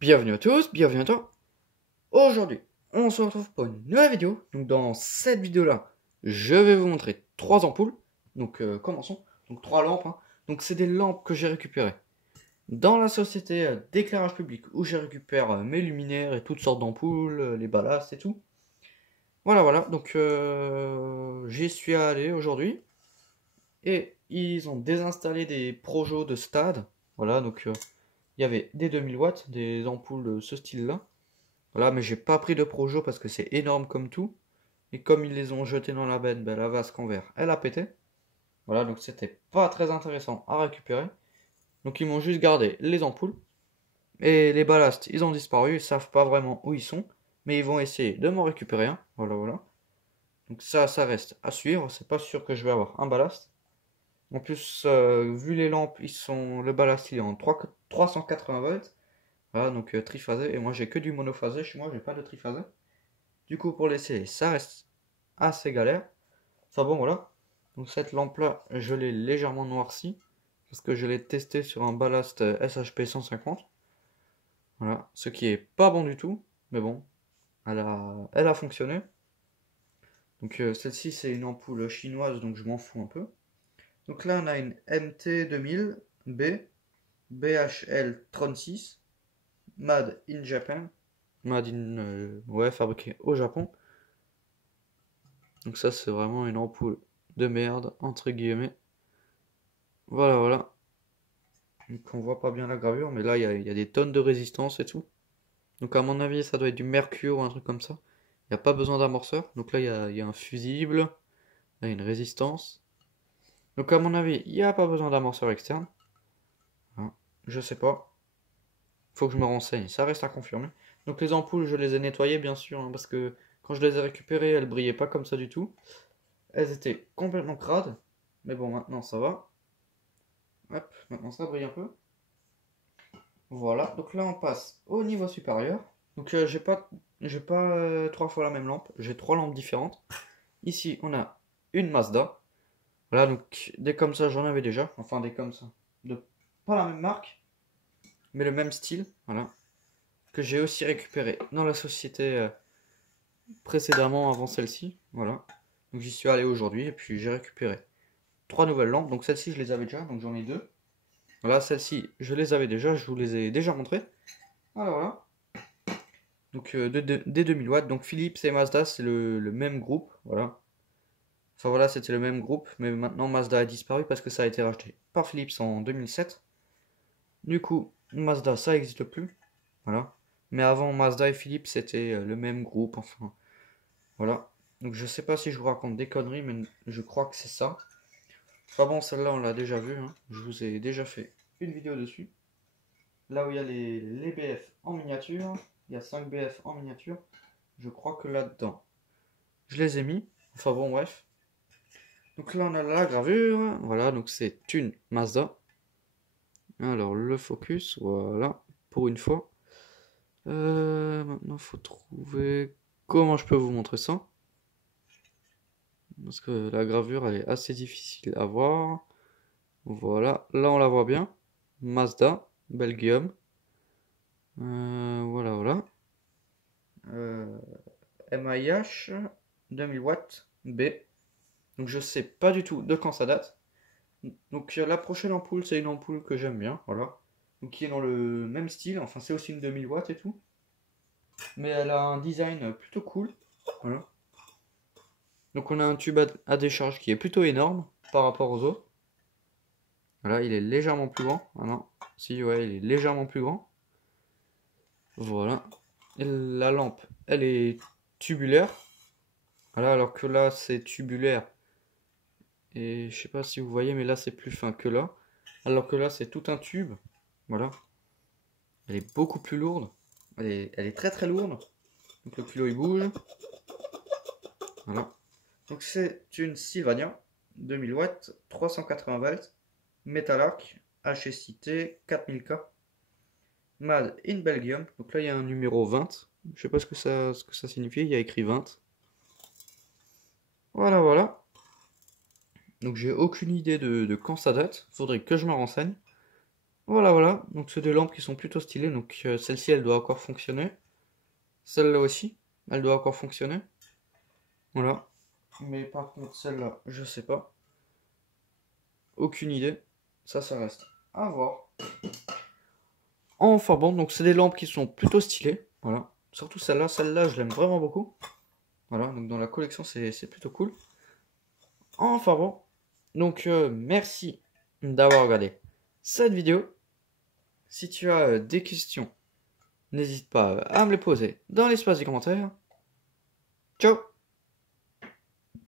Bienvenue à tous, bienvenue à toi. Aujourd'hui, on se retrouve pour une nouvelle vidéo. Donc dans cette vidéo-là, je vais vous montrer trois ampoules. Donc commençons. Donc trois lampes, hein. Donc c'est des lampes que j'ai récupérées dans la société d'éclairage public où je récupère mes luminaires et toutes sortes d'ampoules, les ballasts et tout. Voilà, voilà. Donc j'y suis allé aujourd'hui et ils ont désinstallé des projos de stade. Voilà, donc il y avait des 2000 watts, des ampoules de ce style-là. Voilà, mais j'ai pas pris de Projo parce que c'est énorme comme tout. Et comme ils les ont jetés dans la benne, ben, la vasque en verre, elle a pété. Voilà, donc c'était pas très intéressant à récupérer. Donc ils m'ont juste gardé les ampoules. Et les ballasts, ils ont disparu, ils savent pas vraiment où ils sont. Mais ils vont essayer de m'en récupérer un. Voilà, voilà. Donc ça reste à suivre. C'est pas sûr que je vais avoir un ballast. En plus, vu les lampes, le ballast il est en 380 volts. Voilà, donc triphasé. Et moi j'ai que du monophasé chez moi, j'ai pas de triphasé. Du coup, pour l'essayer, ça reste assez galère. Enfin bon, voilà. Donc cette lampe-là, je l'ai légèrement noircie. Parce que je l'ai testé sur un ballast SHP 150. Voilà. Ce qui est pas bon du tout. Mais bon, elle a fonctionné. Donc celle-ci, c'est une ampoule chinoise, donc je m'en fous un peu. Donc là, on a une MT2000 B BHL36 Made in Japan. Made in, ouais, fabriqué au Japon. Donc ça, c'est vraiment une ampoule de merde, entre guillemets. Voilà, voilà. Donc on voit pas bien la gravure, mais là, il y a des tonnes de résistance et tout. Donc à mon avis, ça doit être du mercure ou un truc comme ça. Il n'y a pas besoin d'amorceur. Donc là, il y a un fusible. Là, il y a une résistance. Donc à mon avis, il n'y a pas besoin d'amorceur externe. Hein, je sais pas. Faut que je me renseigne. Ça reste à confirmer. Donc les ampoules, je les ai nettoyées, bien sûr, hein, parce que quand je les ai récupérées, elles brillaient pas comme ça du tout. Elles étaient complètement crades. Mais bon, maintenant, ça va. Hop, maintenant ça brille un peu. Voilà, donc là on passe au niveau supérieur. Donc j'ai pas trois fois la même lampe, j'ai trois lampes différentes. Ici on a une Mazda. Voilà, donc des comme ça j'en avais déjà, enfin des comme ça. De pas la même marque, mais le même style, voilà. Que j'ai aussi récupéré dans la société précédemment avant celle-ci. Voilà. Donc j'y suis allé aujourd'hui et puis j'ai récupéré trois nouvelles lampes. Donc celle-ci je les avais déjà, donc j'en ai deux. Voilà, celle-ci je les avais déjà, je vous les ai déjà montrées. Voilà, voilà. Donc des 2000 watts. Donc Philips et Mazda, c'est le même groupe. Voilà. Enfin voilà, c'était le même groupe. Mais maintenant Mazda a disparu parce que ça a été racheté par Philips en 2007. Du coup, Mazda, ça n'existe plus. Voilà. Mais avant, Mazda et Philips, c'était le même groupe. Enfin, voilà. Donc je sais pas si je vous raconte des conneries, mais je crois que c'est ça. Enfin bon, celle-là, on l'a déjà vue, hein. Je vous ai déjà fait une vidéo dessus. Là où il y a les BF en miniature, il y a 5 BF en miniature. Je crois que là-dedans, je les ai mis. Enfin bon, bref. Donc là, on a la gravure. Voilà, donc c'est une Mazda. Alors, le focus, voilà, pour une fois. Maintenant, il faut trouver comment je peux vous montrer ça. Parce que la gravure, elle est assez difficile à voir. Voilà, là, on la voit bien. Mazda, Belgium. Voilà, voilà. Euh, MIH 2000 watts B. Donc je sais pas du tout de quand ça date. Donc la prochaine ampoule, c'est une ampoule que j'aime bien, voilà. Donc qui est dans le même style, enfin c'est aussi une 2000 watts et tout. Mais elle a un design plutôt cool, voilà. Donc on a un tube à décharge qui est plutôt énorme par rapport aux autres. Voilà, il est légèrement plus grand. Ah non, si ouais, il est légèrement plus grand. Voilà. Et la lampe, elle est tubulaire. Voilà, alors que là c'est tubulaire. Et je sais pas si vous voyez, mais là c'est plus fin que là. Alors que là c'est tout un tube. Voilà. Elle est beaucoup plus lourde. Elle est très très lourde. Donc le kilo il bouge. Voilà. Donc c'est une Sylvania 2000 watts, 380 volts, Metalarc, HSIT 4000K, Made in Belgium. Donc là il y a un numéro 20. Je sais pas ce que ça signifie. Il y a écrit 20. Voilà, voilà. Donc j'ai aucune idée de quand ça date. Faudrait que je me renseigne. Voilà, voilà. Donc c'est des lampes qui sont plutôt stylées. Donc celle-ci, elle doit encore fonctionner. Celle-là aussi, elle doit encore fonctionner. Voilà. Mais par contre, celle-là, je sais pas. Aucune idée. Ça reste à voir. Enfin bon, donc c'est des lampes qui sont plutôt stylées. Voilà. Surtout celle-là, je l'aime vraiment beaucoup. Voilà, donc dans la collection, c'est plutôt cool. Enfin bon. Donc merci d'avoir regardé cette vidéo. Si tu as des questions, n'hésite pas à me les poser dans l'espace des commentaires. Ciao!